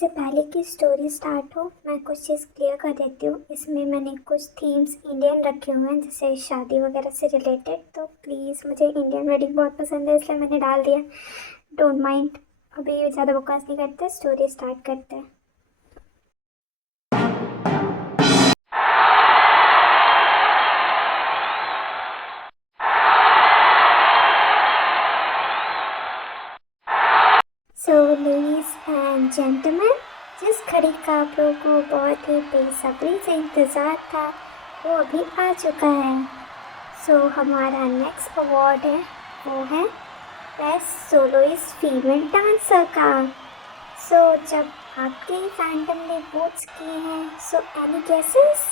इससे पहले कि स्टोरी स्टार्ट हो मैं कुछ चीज़ क्लियर कर देती हूँ। इसमें मैंने कुछ थीम्स इंडियन रखे हुए हैं, जैसे शादी वगैरह से रिलेटेड। तो प्लीज़, मुझे इंडियन वेडिंग बहुत पसंद है इसलिए मैंने डाल दिया। Don't mind. अभी ज़्यादा बकवास नहीं करते, स्टोरी स्टार्ट करते हैं। सो लेडीज एंड जेंटलमैन, जिस घड़ी का आप लोगों को बहुत ही बेसब्री से इंतज़ार था वो अभी आ चुका है। सो हमारा नेक्स्ट अवार्ड है, वो है बेस्ट सोलोइस्ट फीमेल डांसर का। सो जब आपके फैंडम ने वोट्स किए हैं, सो एनी गेसेस?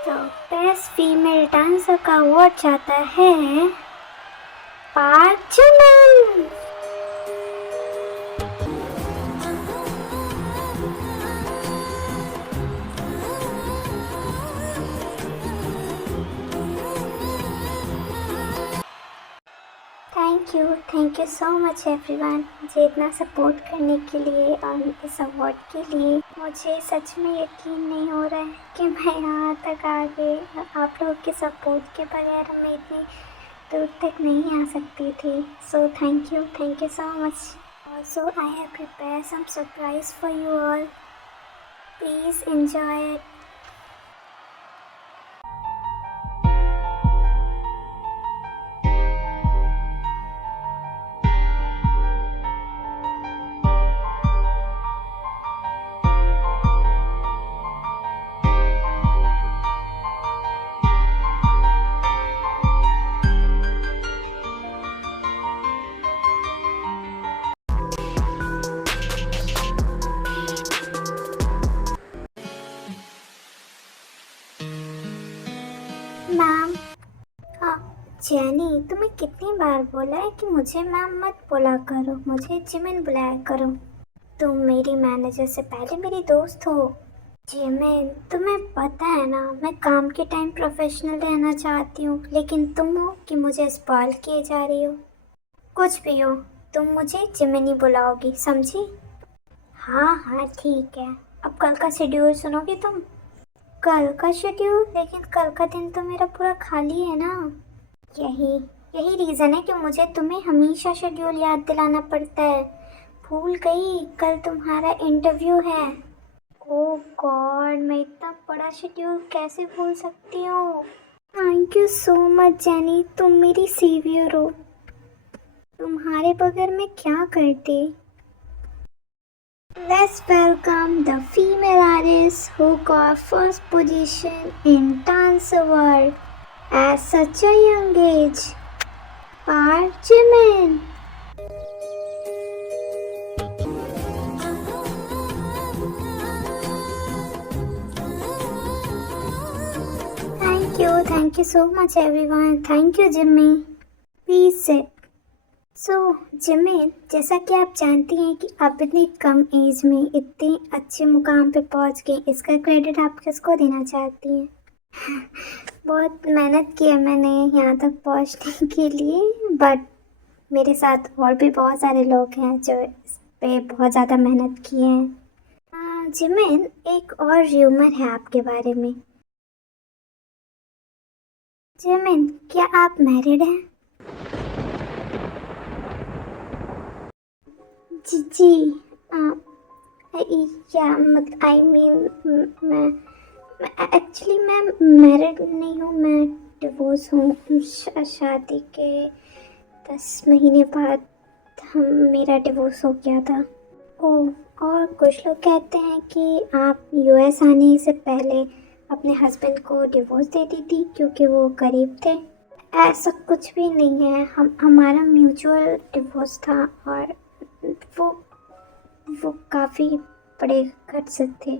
तो बेस्ट फीमेल डांसर का अवार्ड जाता है park Jimin. Thank you so much everyone, मुझे इतना सपोर्ट करने के लिए और इस अवार्ड के लिए। मुझे सच में यकीन नहीं हो रहा है कि मैं यहाँ तक आ गई। आप लोगों के सपोर्ट के बगैर मैं इतनी दूर तक नहीं आ सकती थी। So thank you so much. Also I have prepare some surprise for you all, please enjoy it. Ma'am, Jenny, तुम्हें कितनी बार बोला है कि मुझे मैम मत बोला करो, मुझे जिमिन बुलाया करो। तुम मेरी मैनेजर से पहले मेरी दोस्त हो। जिमिन, तुम्हें पता है ना मैं काम के टाइम प्रोफेशनल रहना चाहती हूँ, लेकिन तुम हो कि मुझे स्पॉइल किए जा रही हो। कुछ भी हो, तुम मुझे जिमिन ही बुलाओगी, समझी? हाँ ठीक है। अब कल का शेड्यूल सुनोगी तुम? कल का शेड्यूल? लेकिन कल का दिन तो मेरा पूरा खाली है ना। यही रीज़न है कि मुझे तुम्हें हमेशा शेड्यूल याद दिलाना पड़ता है। भूल गई, कल तुम्हारा इंटरव्यू है। ओह गॉड, मैं इतना बड़ा शेड्यूल कैसे भूल सकती हूँ। Thank you so much jenny, तुम मेरी सेवियर हो। तुम्हारे बगैर मैं क्या करती। Let's welcome the female artist who got first position in dance world at such a young age, Park Jimin. Thank you so much everyone. Thank you Jimmy. Please sit. So Jimin, जैसा कि आप जानती हैं कि आप इतनी कम as में इतने अच्छे मुकाम पे पहुंच गई, इसका क्रेडिट आप किसको देना चाहती हैं? बहुत मेहनत की है मैंने यहाँ तक पहुंचने के लिए, बट मेरे साथ और भी बहुत सारे लोग हैं जो इस पे बहुत ज़्यादा मेहनत किए हैं। जिमिन, एक और र्यूमर है आपके बारे में। जिमिन, क्या आप मैरिड हैं? जी, या मतलब आई मीन मैं एक्चुअली मैं मैरिड नहीं हूँ, मैं डिवोर्स हूँ। शादी के 10 महीने बाद मेरा डिवोर्स हो गया था। ओह, और कुछ लोग कहते हैं कि आप यूएस आने से पहले अपने हस्बैंड को डिवोर्स दे दी थी क्योंकि वो गरीब थे। ऐसा कुछ भी नहीं है, हमारा म्यूचुअल डिवोर्स था और वो काफ़ी बड़े खर्च थे।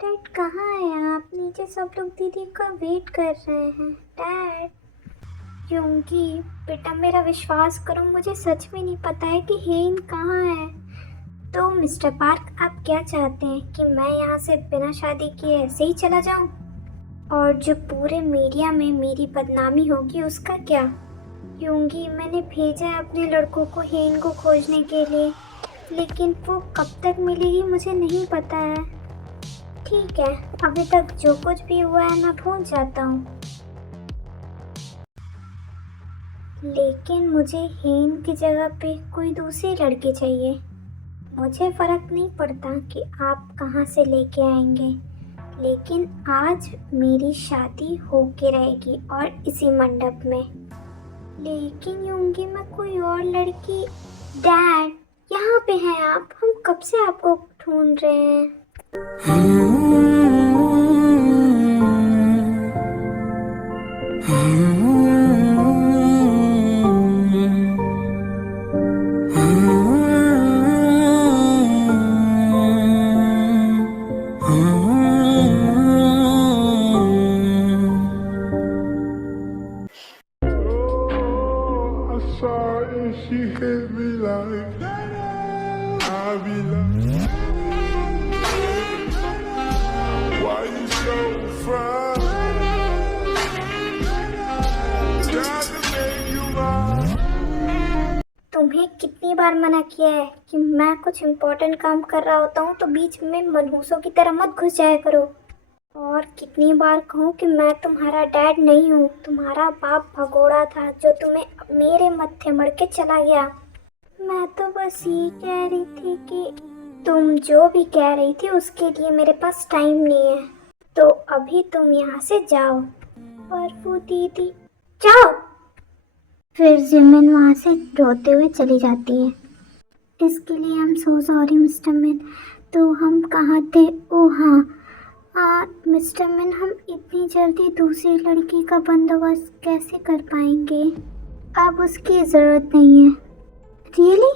डैड कहाँ है आप? नीचे सब लोग दीदी का वेट कर रहे हैं। डैड, क्योंकि बेटा मेरा विश्वास करो, मुझे सच में नहीं पता है कि हेन कहाँ है। तो मिस्टर पार्क, आप क्या चाहते हैं कि मैं यहाँ से बिना शादी किए ऐसे ही चला जाऊँ? और जो पूरे मीडिया में मेरी बदनामी होगी उसका क्या? क्योंकि मैंने भेजा है अपने लड़कों को हेन को खोजने के लिए, लेकिन वो कब तक मिलेगी मुझे नहीं पता है। ठीक है, अभी तक जो कुछ भी हुआ है मैं भूल जाता हूँ, लेकिन मुझे हेन की जगह पे कोई दूसरी लड़की चाहिए। मुझे फ़र्क नहीं पड़ता कि आप कहाँ से लेके आएंगे, लेकिन आज मेरी शादी होके रहेगी और इसी मंडप में। लेकिन यूंगी मैं कोई और लड़की। डैड, यहाँ पे हैं आप, हम कब से आपको ढूंढ रहे हैं। She hit me like I be like, why you so fine? Got to make you mine. तुम्हें कितनी बार मना किया है कि मैं कुछ इम्पोर्टेंट काम कर रहा होता हूँ तो बीच में मनहूसों की तरह मत घुस जाया करो। और कितनी बार कहूँ कि मैं तुम्हारा डैड नहीं हूँ, तुम्हारा बाप भगोड़ा था जो तुम्हें मेरे मत्थे मर के चला गया। मैं तो बस ये कह रही थी कि तुम जो भी कह रही थी उसके लिए मेरे पास टाइम नहीं है, तो अभी तुम यहाँ से जाओ। और वो दीदी, जाओ। फिर जिमिन वहाँ से रोते हुए चली जाती है। इसके लिए हम सो सॉरी मिस्टर मिन। तो हम कहाँ थे? ओह हाँ, मिस्टर मिन, हम इतनी जल्दी दूसरी लड़की का बंदोबस्त कैसे कर पाएंगे? अब उसकी ज़रूरत नहीं है। रियली?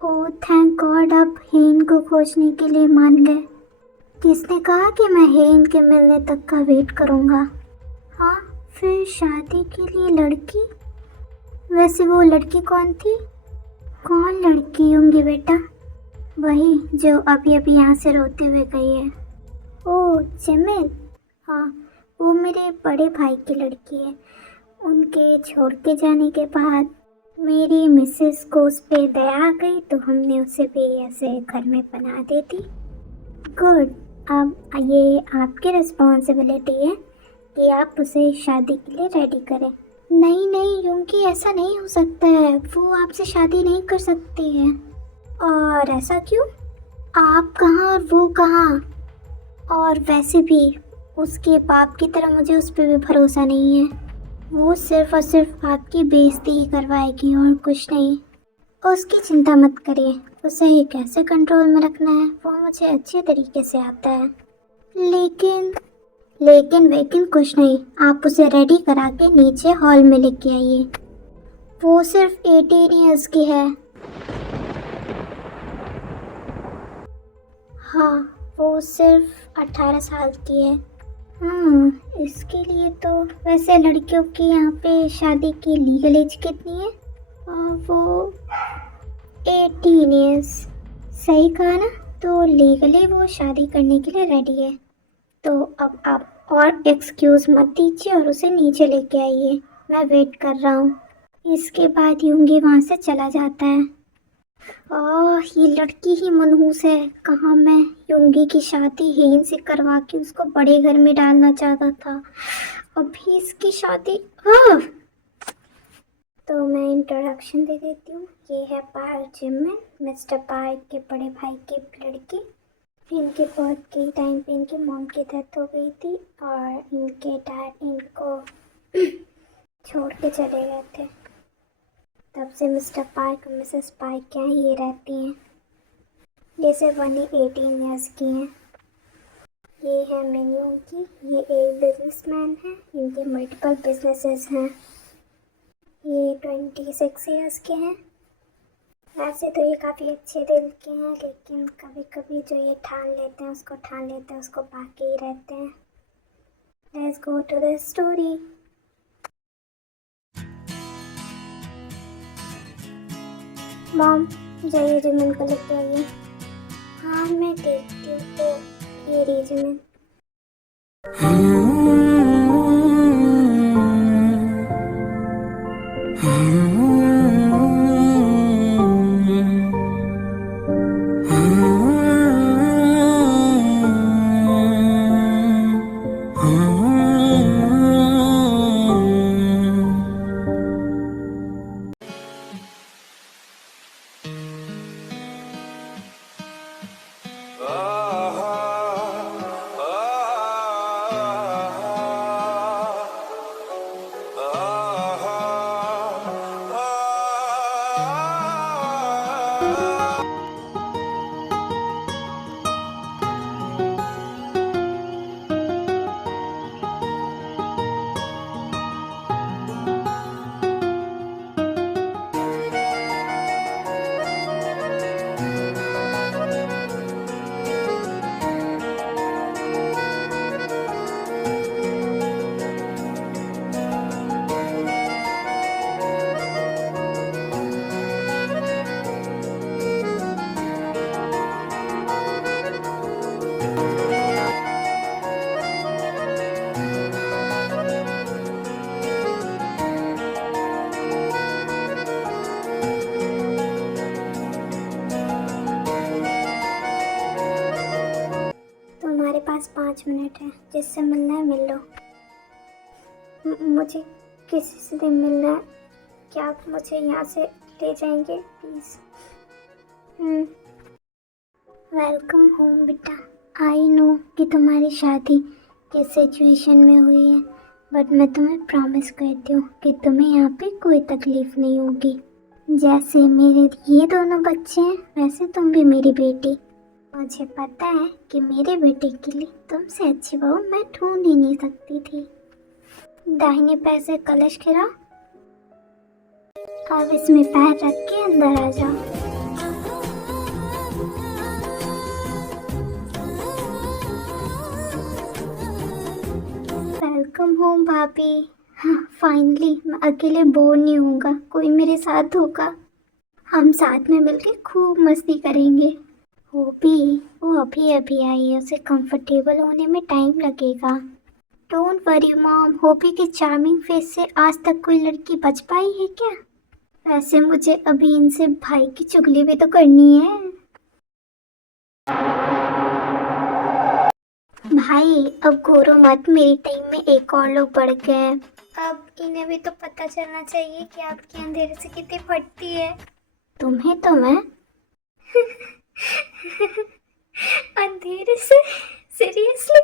ओह थैंक गॉड, आप हेन को खोजने के लिए मान गए। किसने कहा कि मैं हेन के मिलने तक का वेट करूँगा? हाँ, फिर शादी के लिए लड़की? वैसे वो लड़की कौन थी? कौन लड़की होंगी बेटा? वही जो अभी अभी यहाँ से रोते हुए गई है। ओह जिमिन, हाँ, वो मेरे बड़े भाई की लड़की है। उनके छोड़ के जाने के बाद मेरी मिसेस को उस पे दया आ गई तो हमने उसे भी ऐसे घर में बना दी थी। गुड, अब ये आपकी रिस्पॉन्सिबिलिटी है कि आप उसे शादी के लिए रेडी करें। नहीं नहीं, क्योंकि ऐसा नहीं हो सकता है, वो आपसे शादी नहीं कर सकती है। और ऐसा क्यों? आप कहाँ और वो कहाँ? और वैसे भी उसके बाप की तरह मुझे उस पर भी भरोसा नहीं है। वो सिर्फ और सिर्फ आपकी बेइज्जती ही करवाएगी और कुछ नहीं। उसकी चिंता मत करिए, उसे कैसे कंट्रोल में रखना है वो मुझे अच्छे तरीके से आता है। लेकिन वेकिन कुछ नहीं, आप उसे रेडी करा के नीचे हॉल में लेके आइए। वो सिर्फ 18 ईयर्स की है। हाँ, वो सिर्फ 18 साल की है। इसके लिए तो वैसे लड़कियों की यहाँ पे शादी की लीगल एज कितनी है? वो 18 ईयर्स। सही कहा ना? तो लीगली वो शादी करने के लिए रेडी है। तो अब आप और एक्सक्यूज़ मत दीजिए और उसे नीचे लेके आइए, मैं वेट कर रहा हूँ। इसके बाद यूंगी वहाँ से चला जाता है। ये लड़की ही मनहूस है। कहाँ मैं यूंगी की शादी हेन से करवा के उसको बड़े घर में डालना चाहता था, अभी इसकी शादी। तो मैं इंट्रोडक्शन दे देती हूँ। ये है पार्क जिमिन, मिस्टर पार्क के बड़े भाई की लड़की। इनके बर्थ के टाइम पे इनकी मॉम की डेथ हो गई थी और इनके डैड इनको छोड़ के चले गए थे। तब से मिस्टर पार्क और मिसेस पार्क क्या ये रहती हैं। ये सिर्फ ओनली 18 ईयर्स की हैं। ये है मेन्यू की। ये एक बिजनेसमैन है, इनके मल्टीपल बिजनेसेस हैं। ये 26 ईयर्स के हैं। वैसे तो ये काफ़ी अच्छे दिल के हैं, लेकिन कभी कभी जो ये ठान लेते हैं उसको बाकी ही रहते हैं। Let's go to the story. Mom, जाइए जिमिन को लेके आइए। हाँ मैं देखती हूँ। तो ये रही जिमिन। तुम्हारे पास 5 मिनट है, जिससे मिलना है मिल लो। मुझे किसी से भी मिलना है। क्या आप मुझे यहाँ से ले जाएंगे प्लीज़? वेलकम होम बेटा। आई नो कि तुम्हारी शादी किस सिचुएशन में हुई है, बट मैं तुम्हें प्रॉमिस करती हूँ कि तुम्हें यहाँ पे कोई तकलीफ़ नहीं होगी। जैसे मेरे ये दोनों बच्चे हैं, वैसे तुम भी मेरी बेटी। मुझे पता है कि मेरे बेटे के लिए तुमसे अच्छी बहू मैं ढूंढ ही नहीं सकती थी। दाहिने पैर से कलश गिराओ, अब इसमें पैर रख के अंदर आ जाओ। वेलकम होम भाभी। हाँ फाइनली मैं अकेले बोर नहीं होऊंगा, कोई मेरे साथ होगा। हम साथ में मिलके खूब मस्ती करेंगे। वो अभी अभी आई है, उसे कंफर्टेबल होने में टाइम लगेगा। डोंट वरी मॉम, होपी के चार्मिंग फेस से आज तक कोई लड़की बच पाई है क्या? वैसे मुझे अभी इनसे भाई की चुगली भी तो करनी है। भाई अब घूरो मत, मेरी टीम में एक और लोग बढ़ गए हैं। अब इन्हें भी तो पता चलना चाहिए कि आपकी अंधेरे से कितनी फटती है। तुम्हें तो मैं अंधेरे से? सीरियसली?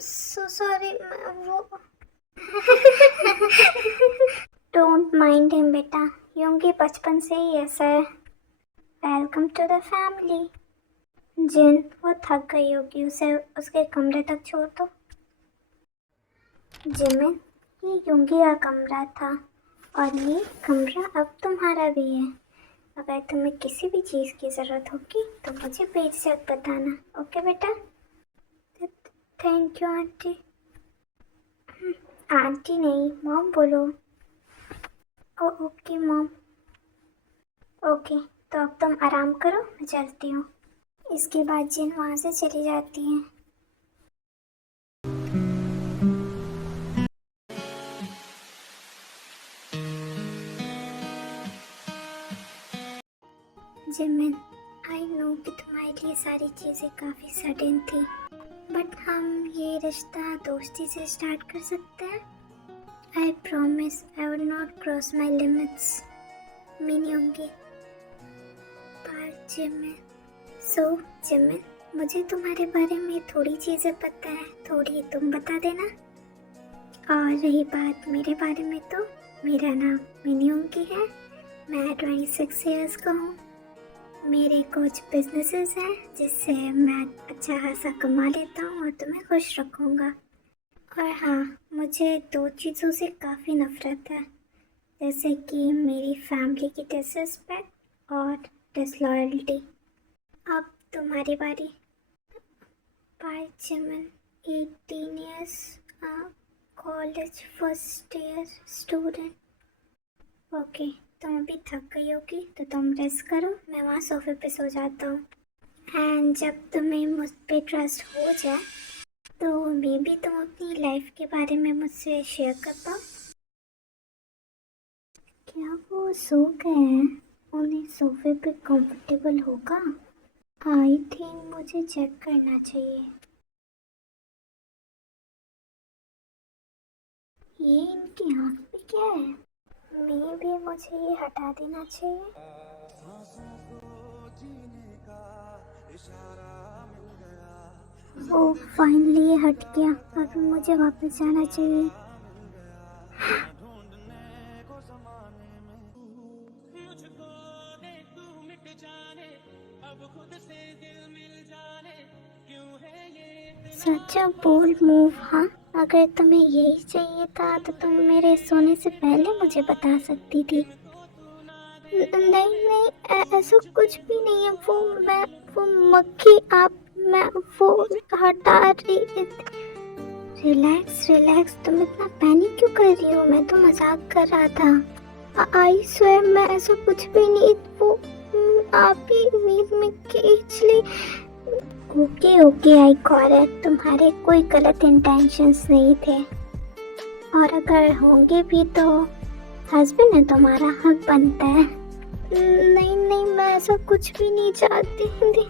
So sorry. वो डोंट माइंड हिम बेटा, योंगी बचपन से ही ऐसा है। Welcome to the family. जिन, वो थक गई होगी, उसे उसके कमरे तक छोड़ दो। जिमिन, ये योंगी का कमरा था और ये कमरा अब तुम्हारा भी है। अगर तुम्हें किसी भी चीज़ की ज़रूरत होगी तो मुझे बेझिझक बताना। ओके बेटा? Thank you aunty. आंटी नहीं, मॉम बोलो। Okay mom. ओके, तो अब तुम आराम करो, मैं चलती हूँ। इसके बाद जिन वहाँ से चली जाती है। जिमिन, आई नो कि तुम्हारे लिए सारी चीज़ें काफ़ी सडन थी, बट हम ये रिश्ता दोस्ती से स्टार्ट कर सकते हैं। I promise I will not cross my limits. मीनी होंगी पर जिमिन। सो जिमिन, मुझे तुम्हारे बारे में थोड़ी चीज़ें पता है, थोड़ी तुम बता देना। और रही बात मेरे बारे में, तो मेरा नाम मिनी होंगी है। मैं 26 ईयर्स का हूँ। मेरे कुछ बिजनेसेस हैं जिससे मैं अच्छा खासा कमा लेता हूँ और तुम्हें खुश रखूँगा। और हाँ, मुझे 2 चीज़ों से काफ़ी नफरत है, जैसे कि मेरी फैमिली की डिसरिस्पेक्ट और डिसलॉयल्टी। अब तुम्हारी बारी। बाय चिमन, 18 years, college first year student. Okay, तुम अभी थक गई होगी तो तुम रेस्ट करो, मैं वहाँ सोफे पे सो जाता हूँ। एंड जब तुम्हें मुझ पे ट्रस्ट हो जाए तो मे बी तुम अपनी लाइफ के बारे में मुझसे शेयर कर पाओ। क्या वो सो गए हैं? उन्हें सोफे पे कंफर्टेबल होगा? आई थिंक मुझे चेक करना चाहिए। ये इनकी आँख पे क्या है? मे भी मुझे ये हटा देना चाहिए। ओ फाइनली ये हट गया। अब मुझे वापस जाना चाहिए। सच अ बोल्ड मूव। हाँ, अगर तुम्हें यही चाहिए था तो तुम मेरे सोने से पहले मुझे बता सकती थी। नहीं नहीं, ऐसा कुछ भी नहीं है। वो मक्खी आप मैं वो हटा रही। रिलैक्स रिलैक्स, तुम इतना पैनिक क्यों कर रही हो? मैं तो मजाक कर रहा था। आई स्वेयर मैं ऐसा कुछ भी नहीं। वो आप ही मीट में खींच ली। Okay okay, I got it. तुम्हारे कोई गलत इंटेंशंस नहीं थे, और अगर होंगे भी तो हस्बैंड है तुम्हारा, हक बनता है। नहीं नहीं, मैं ऐसा कुछ भी नहीं चाहती थी।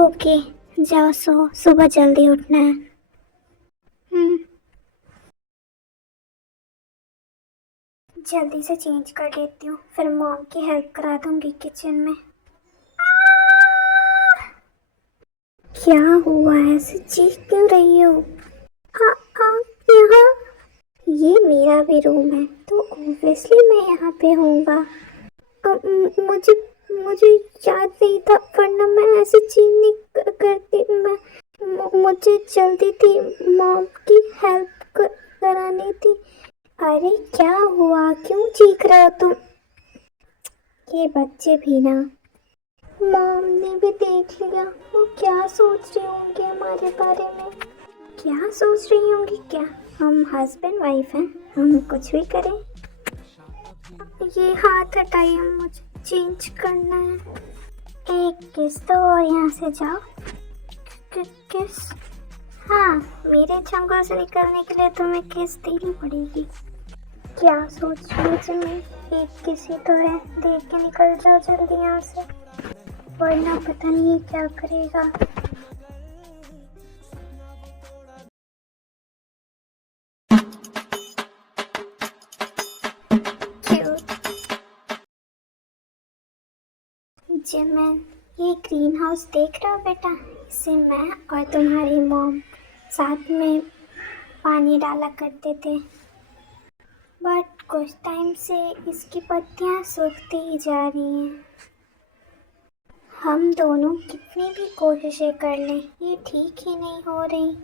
ओके, जाओ सो, सुबह जल्दी उठना है। जल्दी से चेंज कर देती हूँ, फिर मॉम की हेल्प करा दूंगी किचन में। क्या हुआ? ऐसे चीख क्यों रही हो? आप यहाँ? ये मेरा भी रूम है तो ऑब्वियसली मैं यहाँ पे होऊंगा। मुझे मुझे याद नहीं था, वरना मैं ऐसे चीज नहीं करती। मुझे जल्दी थी, मॉम की हेल्प करानी थी। अरे क्या हुआ? क्यों चीख रहे हो तुम? ये बच्चे भी ना। मॉम ने भी देख लिया, वो क्या सोच रही होंगी हमारे बारे में? क्या सोच रही होंगी? क्या हम हस्बैंड वाइफ हैं, हम कुछ भी करें? ये हाथ हटाइए, मुझे चेंज करना है। एक किस दो और यहाँ से जाओ। किस? हाँ, मेरे चंगुल से निकलने के लिए तुम्हें किस देनी पड़ेगी। क्या सोच रही हो तुम्हें? एक किसी तो है, देख के निकल जाओ जल्दी यहाँ से, वरना पता नहीं ये क्या करेगा। जिमिन, ये ग्रीन हाउस देख रहे हो बेटा? इसे मैं और तुम्हारी मॉम साथ में पानी डाला करते थे, बट कुछ टाइम से इसकी पत्तियां सूखती ही जा रही हैं। हम दोनों कितनी भी कोशिशें कर लें, ये ठीक ही नहीं हो रही।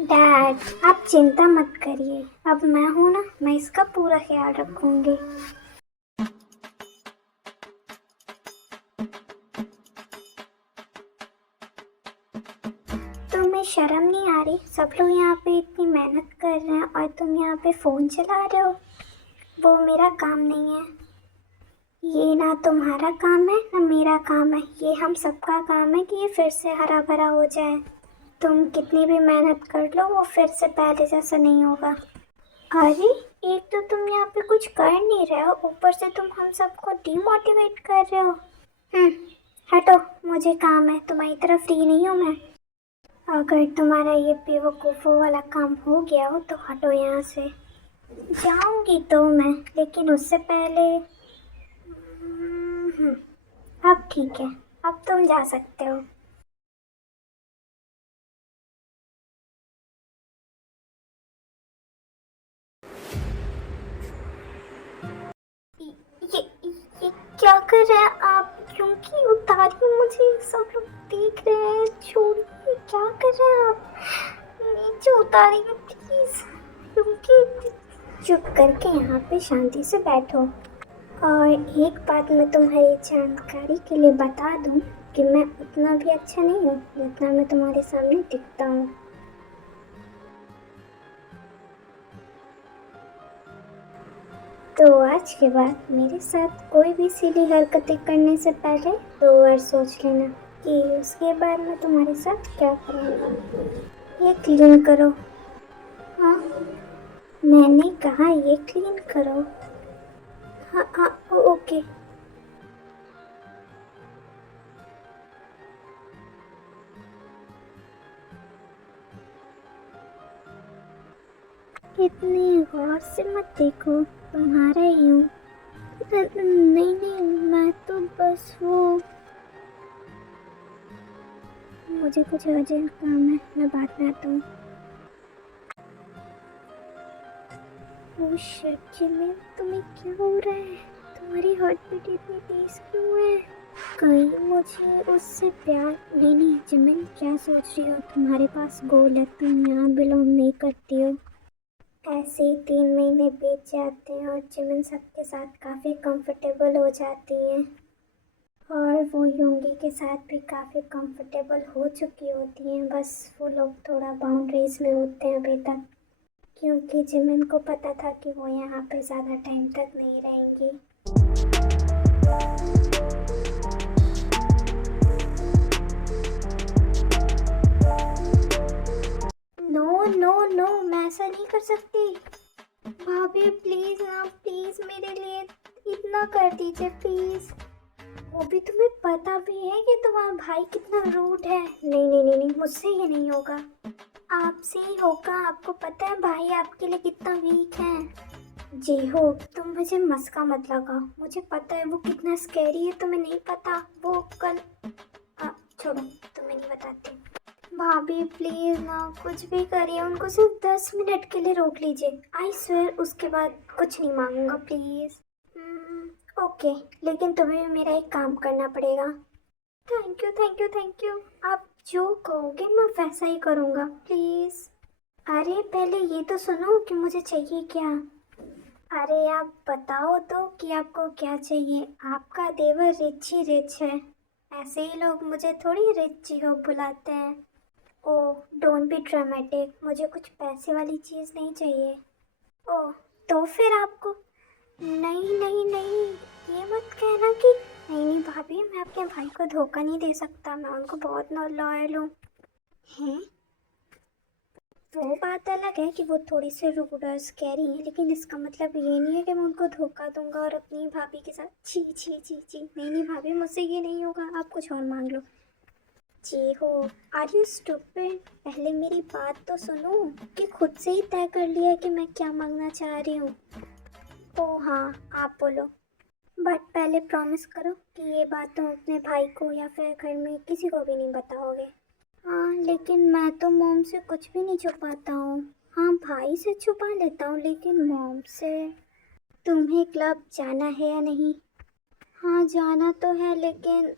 डैड, आप चिंता मत करिए, अब मैं हूँ ना, मैं इसका पूरा ख्याल रखूँगी। तुम्हें शर्म नहीं आ रही? सब लोग यहाँ पे इतनी मेहनत कर रहे हैं और तुम यहाँ पे फ़ोन चला रहे हो। वो मेरा काम नहीं है, ये ना तुम्हारा काम है ना मेरा काम है, ये हम सबका काम है कि ये फिर से हरा भरा हो जाए। तुम कितनी भी मेहनत कर लो, वो फिर से पहले जैसा नहीं होगा। अरे, एक तो तुम यहाँ पे कुछ कर नहीं रहे हो, ऊपर से तुम हम सबको डीमोटिवेट कर रहे हो। हटो, मुझे काम है, तुम्हारी तरह फ्री नहीं हूँ मैं। अगर तुम्हारा ये बेवकूफ़ों वाला काम हो गया हो तो हटो यहाँ से। जाऊंगी तो मैं, लेकिन उससे पहले अब ठीक है, अब तुम जा सकते हो। ये क्या कर रहे हैं आप? क्योंकि उतारिए मुझे, सब लोग देख रहे हैं। छोड़िए, क्या कर रहे हैं आप? नीचे उतारिए प्लीज, क्योंकि चुप करके यहाँ पे शांति से बैठो। और एक बात मैं तुम्हारी जानकारी के लिए बता दूँ कि मैं उतना भी अच्छा नहीं हूँ जितना मैं तुम्हारे सामने दिखता हूँ। तो आज के बाद मेरे साथ कोई भी सीधी हरकतें करने से पहले 2 बार सोच लेना कि उसके बाद मैं तुम्हारे साथ क्या करूँगा। ये क्लीन करो। हाँ, मैंने कहा ये क्लीन करो। हाँ हाँ ओके। इतनी गौर से मत देखो, तुम्हारा ही हूँ। नहीं नहीं, मैं तो बस वो, मुझे कुछ अर्जेंट काम है, मैं बाद में आता हूँ। ओ शिट जिमिन, तुम्हें क्या हो रहा है? तुम्हारी हार्ट बीट इतनी तेज क्यों है? कहीं मुझे उससे प्यार? नहीं नहीं जिमिन, क्या सोच रही हो? तुम्हारे पास गोल है, तुम यहाँ बिलोंग नहीं करती हो। ऐसे ही 3 महीने बीत जाते हैं और जिमिन सबके साथ काफ़ी कंफर्टेबल हो जाती हैं और वो योंगी के साथ भी काफ़ी कंफर्टेबल हो चुकी होती हैं। बस वो लोग थोड़ा बाउंड्रीज में होते हैं अभी तक, क्योंकि जिमिन को पता था कि वो यहाँ पे ज़्यादा टाइम तक नहीं रहेंगी। नो नो नो, मैं ऐसा नहीं कर सकती। भाभी प्लीज़ ना, प्लीज़ मेरे लिए इतना कर दीजिए प्लीज़। वो भी तुम्हें पता भी है कि तुम्हारा भाई कितना रूड है। नहीं नहीं नहीं नहीं, मुझसे ये नहीं होगा, आपसे ही होगा। आपको पता है भाई आपके लिए कितना वीक है। जी हो, तुम मुझे मस्का मत लगा, मुझे पता है वो कितना स्कैरी है, तुम्हें नहीं पता। वो कल छोड़ो, तुम्हें नहीं बताती। भाभी प्लीज ना, कुछ भी करिए, उनको सिर्फ 10 मिनट के लिए रोक लीजिए। आई स्वेयर उसके बाद कुछ नहीं मांगूंगा प्लीज। ओके, लेकिन तुम्हें भी मेरा एक काम करना पड़ेगा। Thank you thank you thank you, आप जो कहोगे मैं वैसा ही करूँगा प्लीज़। अरे पहले ये तो सुनो कि मुझे चाहिए क्या। अरे आप बताओ तो कि आपको क्या चाहिए। आपका देवर रिच ही रिच है, ऐसे ही लोग मुझे थोड़ी रिच ही हो बुलाते हैं। ओह डोंट बी ड्रामेटिक, मुझे कुछ पैसे वाली चीज़ नहीं चाहिए। ओह तो फिर आपको, नहीं नहीं नहीं, ये मत कहना कि नहीं नहीं भाभी, मैं अपने भाई को धोखा नहीं दे सकता, मैं उनको बहुत लॉयल हूँ। हैं? वो बात अलग है कि वो थोड़ी सी रूड और स्कैरी है, लेकिन इसका मतलब ये नहीं है कि मैं उनको धोखा दूंगा और अपनी भाभी के साथ। छी छी छी छी, नहीं नहीं भाभी, मुझसे ये नहीं होगा, आप कुछ और मांग लो। जी हो, आर यू स्टूपिड? पहले मेरी बात तो सुनो कि खुद से ही तय कर लिया कि मैं क्या मांगना चाह रही हूँ। ओ हाँ, आप बोलो, बट पहले प्रॉमिस करो कि ये बात तुम अपने भाई को या फिर घर में किसी को भी नहीं बताओगे। हाँ लेकिन मैं तो मॉम से कुछ भी नहीं छुपाता हूँ। हाँ भाई से छुपा लेता हूँ, लेकिन मॉम से। तुम्हें क्लब जाना है या नहीं? हाँ जाना तो है, लेकिन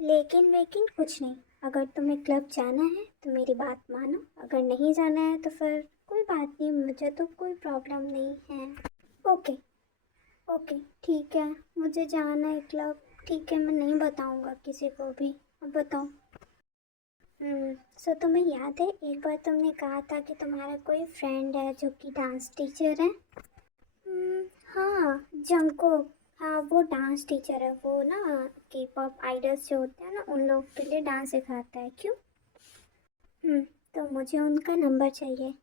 वेकिन कुछ नहीं। अगर तुम्हें क्लब जाना है तो मेरी बात मानो, अगर नहीं जाना है तो फिर कोई बात नहीं, मुझे तो कोई प्रॉब्लम नहीं है। ओके ओके ठीक है, मुझे जाना है क्लब। ठीक है, मैं नहीं बताऊंगा किसी को भी। अब बताओ। सो तुम्हें याद है एक बार तुमने कहा था कि तुम्हारा कोई फ्रेंड है जो कि डांस टीचर है? हाँ जंगकोक, हाँ वो डांस टीचर है। वो ना के पॉप आइडल्स जो होते हैं ना, उन लोग के लिए डांस सिखाता है। क्यों? तो मुझे उनका नंबर चाहिए।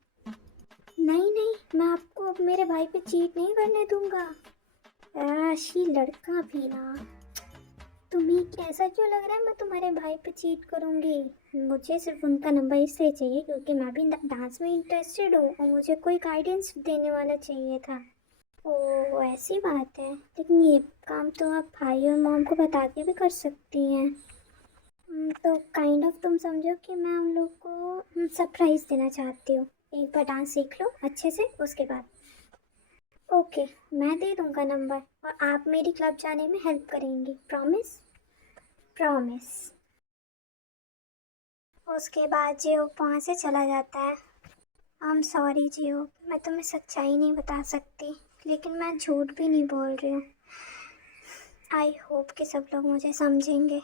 नहीं नहीं, मैं आपको अब मेरे भाई पे चीट नहीं करने दूंगा। राशि लड़का भी ना, तुम्हें ऐसा क्यों लग रहा है मैं तुम्हारे भाई पे चीट करूंगी? मुझे सिर्फ उनका नंबर इसलिए चाहिए क्योंकि मैं भी डांस में इंटरेस्टेड हूँ और मुझे कोई गाइडेंस देने वाला चाहिए था। ओह ऐसी बात है, लेकिन ये काम तो आप भाई और मॉम को बता के भी कर सकती हैं। तो काइंड ऑफ तुम समझो कि मैं उन लोग को सरप्राइज़ देना चाहती हूँ। एक बार डांस सीख लो अच्छे से, उसके बाद। ओके, मैं दे दूँगा नंबर और आप मेरी क्लब जाने में हेल्प करेंगी, प्रॉमिस? प्रॉमिस। उसके बाद जो वहाँ से चला जाता है। आई एम सॉरी जियो, मैं तुम्हें सच्चाई नहीं बता सकती, लेकिन मैं झूठ भी नहीं बोल रही हूँ। आई होप कि सब लोग मुझे समझेंगे।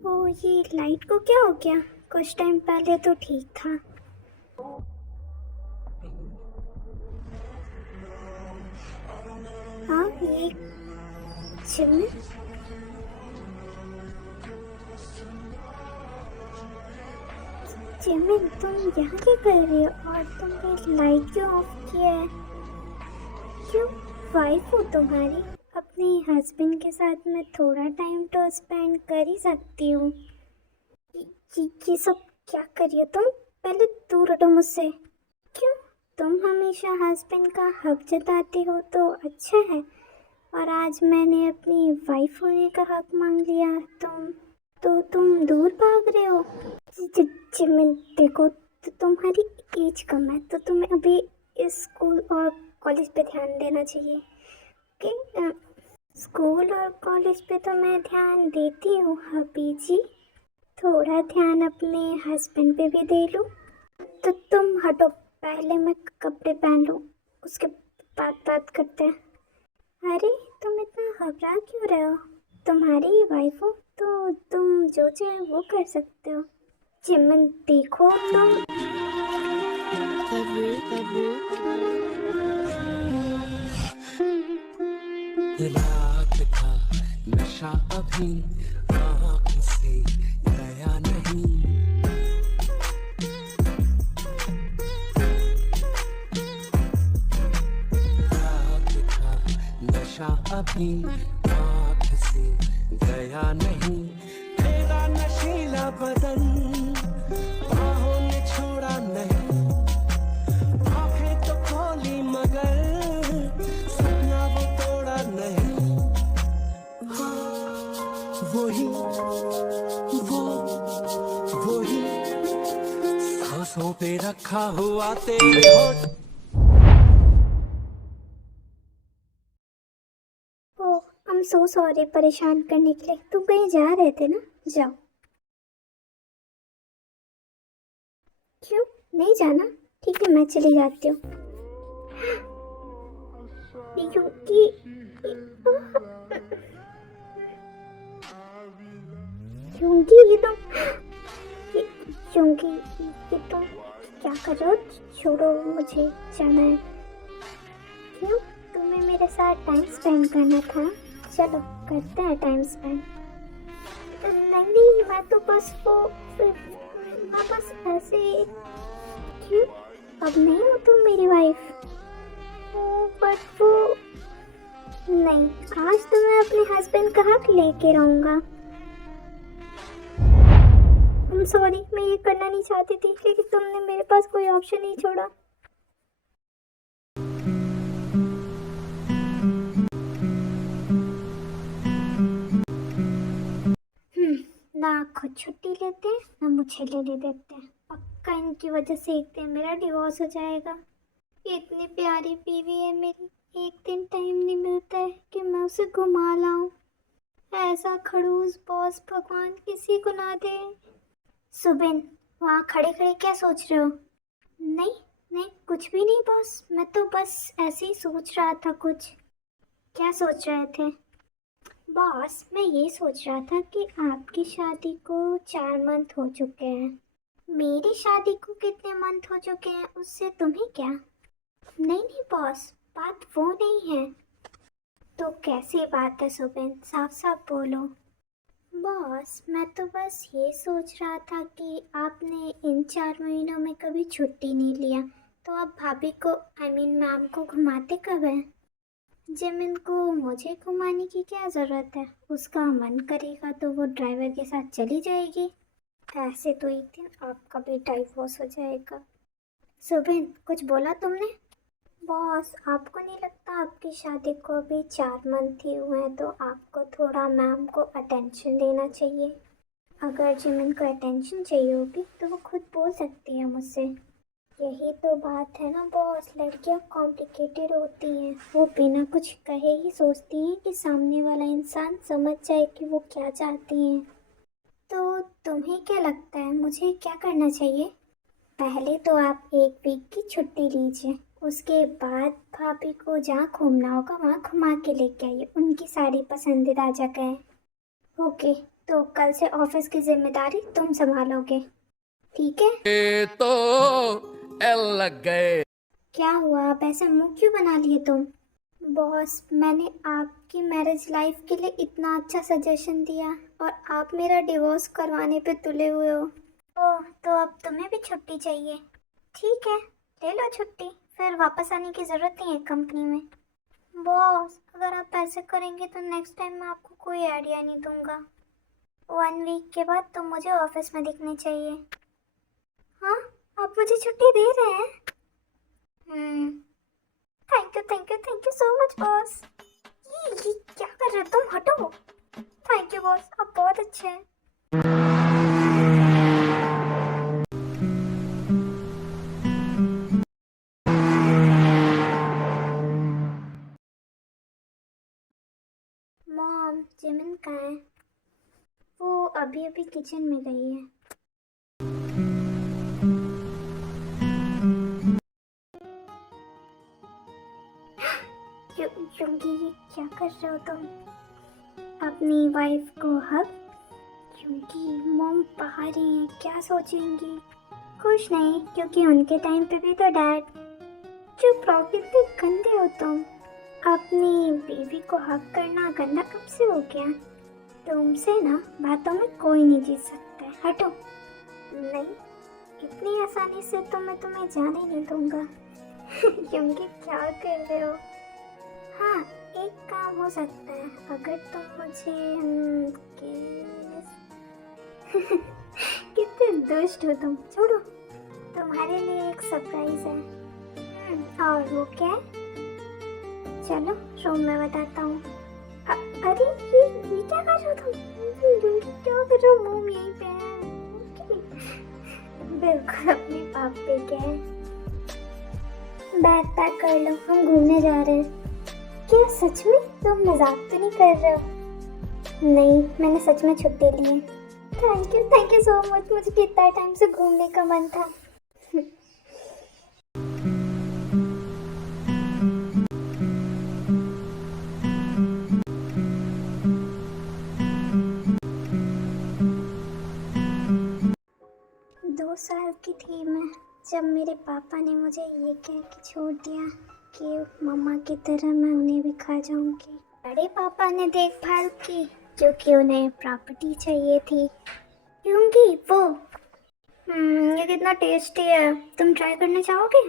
ओ ये लाइट को क्या हो गया? कुछ टाइम पहले तो ठीक था। हाँ ये चिमनी, चिमनी तुम यहाँ क्या कर रही हो? और तुमने लाइट क्यों ऑफ किया है? क्यों? वाइफ हो तुम्हारी, अपने हस्बैंड के साथ मैं थोड़ा टाइम तो स्पेंड कर ही सकती हूँ। ये सब क्या कर रही हो तुम? पहले दूर हटो मुझसे। क्यों? तुम हमेशा हस्बैंड का हक जताते हो तो अच्छा है, और आज मैंने अपनी वाइफ होने का हक मांग लिया, तुम दूर भाग रहे हो। जिमिन देखो, तो तुम्हारी एज कम है, तो तुम्हें अभी इस स्कूल और कॉलेज पे ध्यान देना चाहिए। ओके, स्कूल और कॉलेज पे तो मैं ध्यान देती हूँ हबी जी, थोड़ा ध्यान अपने हस्बैंड पे भी दे लूँ। तो तुम हटो, पहले मैं कपड़े पहन लूँ, उसके बाद बात करते हैं। अरे तुम इतना घबरा क्यों रहे हो? तुम्हारी वाइफ हो तो तुम जो चाहे वो कर सकते हो। चिमन देखो तुम, रात का नशा अभी आँख से गया नहीं। रात का नशा अभी आँख से गया नहीं। तेरा नशीला बदन बाहों ने छोड़ा नहीं। आँखें तो खोली मगर सपना वो तोड़ा नहीं। वही सांसों पे रखा हुआ तेरे होठ। ओ आई एम सो सॉरी परेशान करने के लिए। तुम कहीं जा रहे थे ना? जाओ। क्यों नहीं जाना? ठीक है मैं चली जाती हूँ। क्योंकि क्योंकि ये तुम क्योंकि ये तुम क्या कर रहे हो? छोड़ो, मुझे जाना है। क्यों? तुम्हें मेरे साथ टाइम स्पेंड करना था? चलो करते हैं टाइम स्पेंड। नहीं मैं तो बस मैं बस ऐसे। क्यों? अब नहीं हो तुम मेरी वाइफ? बट वो नहीं, आज तो मैं अपने हस्बैंड का हक लेके रहूँगा। सॉरी, मैं ये करना नहीं चाहती थी, लेकिन तुमने मेरे पास कोई ऑप्शन नहीं छोड़ा। ना खुद छुट्टी लेते हैं ना मुझे लेने देते हैं। पक्का इनकी वजह से एक दिन मेरा डिवोर्स हो जाएगा। इतनी प्यारी बीवी है मेरी, एक दिन टाइम नहीं मिलता है कि मैं उसे घुमा लाऊं। ऐसा खड़ूस बॉस भगवान किसी को ना दे। सुबिन, वहाँ खड़े खड़े क्या सोच रहे हो? नहीं नहीं कुछ भी नहीं बॉस, मैं तो बस ऐसे ही सोच रहा था कुछ। क्या सोच रहे थे? बॉस मैं ये सोच रहा था कि आपकी शादी को 4 मंथ हो चुके हैं, मेरी शादी को कितने मंथ हो चुके हैं उससे तुम्हें क्या? नहीं नहीं बॉस, बात वो नहीं है। तो कैसी बात है सुबिन, साफ साफ बोलो। बॉस मैं तो बस ये सोच रहा था कि आपने इन 4 महीनों में कभी छुट्टी नहीं लिया, तो आप भाभी को मैम को घुमाते कब हैं? जिमिन को मुझे घुमाने की क्या ज़रूरत है? उसका मन करेगा तो वो ड्राइवर के साथ चली जाएगी। ऐसे तो एक दिन आपका भी डाइवोर्स हो जाएगा। सुबिन कुछ बोला तुमने? बॉस आपको नहीं लगता आपकी शादी को अभी 4 मंथ ही हुए हैं, तो आपको थोड़ा मैम को अटेंशन देना चाहिए। अगर जिमिन को अटेंशन चाहिए होगी तो वो खुद बोल सकती है मुझसे। यही तो बात है ना बॉस, लड़कियां कॉम्प्लिकेटेड होती हैं। वो बिना कुछ कहे ही सोचती हैं कि सामने वाला इंसान समझ जाए कि वो क्या चाहती हैं। तो तुम्हें क्या लगता है मुझे क्या करना चाहिए? पहले तो आप एक वीक की छुट्टी लीजिए, उसके बाद भाभी को जहाँ घूमना होगा वहाँ घुमा के लेके आइए, उनकी सारी पसंदीदा जगह। ओके, तो कल से ऑफिस की जिम्मेदारी तुम संभालोगे, ठीक है? ये तो एल लग गए। क्या हुआ, आप ऐसे मुंह क्यों बना लिए तुम? बॉस, मैंने आपकी मैरिज लाइफ के लिए इतना अच्छा सजेशन दिया और आप मेरा डिवोर्स करवाने पे तुले हुए हो। ओह, तो अब तुम्हें भी छुट्टी चाहिए? ठीक है, ले लो छुट्टी, फिर वापस आने की ज़रूरत नहीं है कंपनी में। बॉस, अगर आप ऐसे करेंगे तो नेक्स्ट टाइम मैं आपको कोई आइडिया नहीं दूंगा। 1 वीक के बाद तो मुझे ऑफिस में दिखने चाहिए। हाँ, आप मुझे छुट्टी दे रहे हैं? Thank you so much boss. ये क्या कर रहे हो तुम, हटो। थैंक यू बॉस, आप बहुत अच्छे हैं। मॉम, जिमिन कहाँ है? वो अभी अभी किचन में गई है। क्योंकि ये क्या कर रहे हो तुम? अपनी वाइफ को हक? क्योंकि मॉम बाहर ही है, क्या सोचेंगी? कुछ नहीं, क्योंकि उनके टाइम पे भी तो डैड। चुप रहो, कितने गंदे हो तुम। अपनी बीवी को हक करना गंदा कब से हो गया? तुमसे ना बातों में कोई नहीं जीत सकता है, हटो। नहीं, इतनी आसानी से तो मैं तुम्हें जाने नहीं दूंगा। क्योंकि क्या कर रहे हो? हाँ, एक काम हो सकता है, अगर तुम मुझे कितने दुष्ट हो तुम, छोड़ो। तुम्हारे लिए एक सरप्राइज है। और वो क्या है? चलो रूम में बताता हूँ। अरे ये क्या कर रहे हो तुम? क्या कर रहे हो? मुंह यहीं पे है। बिल्कुल अपने पापे के है। बैग पैक कर लो, हम घूमने जा रहे हैं। क्या सच में? तुम मजाक तो नहीं कर रहे हो? नहीं, मैंने सच में छुट्टी ली है। थैंक यू सो मच, मुझे कितना टाइम से घूमने का मन था। दो साल की थी मैं जब मेरे पापा ने मुझे ये कह के छोड़ दिया कि मम्मा की तरह मैं उन्हें भी खा जाऊंगी। बड़े पापा ने देखभाल की क्योंकि उन्हें प्रॉपर्टी चाहिए थी। क्योंकि वो ये कितना टेस्टी है, तुम ट्राई करना चाहोगे?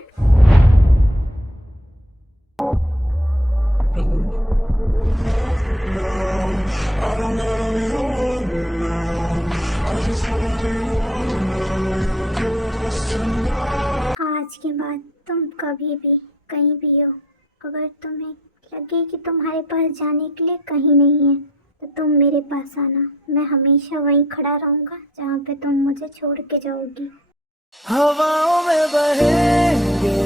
आज के बाद तुम कभी भी कहीं भी हो, अगर तुम्हें लगे कि तुम्हारे पास जाने के लिए कहीं नहीं है तो तुम मेरे पास आना। मैं हमेशा वहीं खड़ा रहूंगा जहाँ पे तुम मुझे छोड़ के जाओगी। हवाओं में बहेंगे,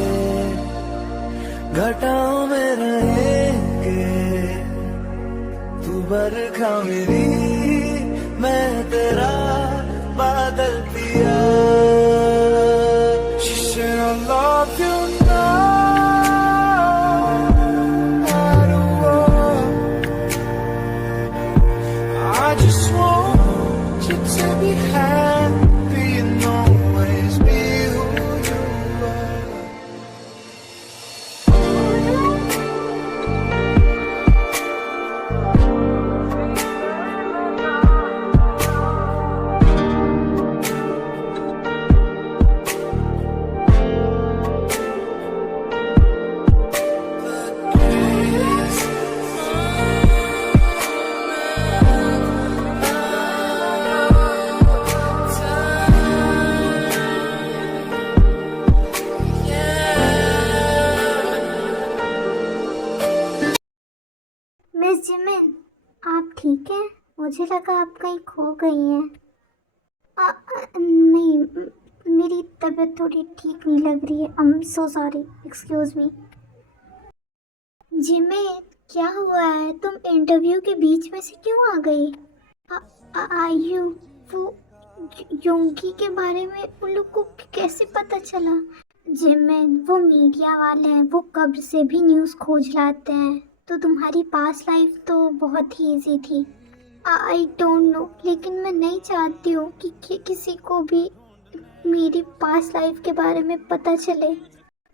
घटाओं में रहेंगे, तू बरखा मेरी, मैं तेरा बादल पिया। She said I love you now, I don't want. I just want you to be happy and always be who you are. Miss Jimin, आप ठीक हैं? मुझे लगा आप कहीं खो गई हैं। नहीं, मेरी तबीयत थोड़ी ठीक नहीं लग रही है। I am so sorry, excuse me. Jimin, क्या हुआ है? तुम इंटरव्यू के बीच में से क्यों आ गई? आयु, वो योंगी के बारे में उन लोग को कैसे पता चला? जिमिन, वो मीडिया वाले हैं, वो कब्र से भी न्यूज़ खोज लाते हैं। तो तुम्हारी पास्ट लाइफ तो बहुत ही इजी थी। आई डोंट नो, लेकिन मैं नहीं चाहती हूँ कि किसी को भी मेरी पास्ट लाइफ के बारे में पता चले।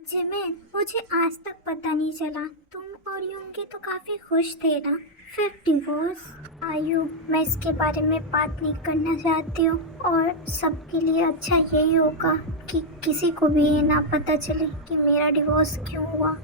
जिमिन, मुझे आज तक पता नहीं चला, तुम और योंगी तो काफ़ी खुश थे ना, फिर डिवोर्स? आयु, मैं इसके बारे में बात नहीं करना चाहती हूँ, और सबके लिए अच्छा यही होगा कि किसी को भी ये ना पता चले कि मेरा डिवोर्स क्यों हुआ।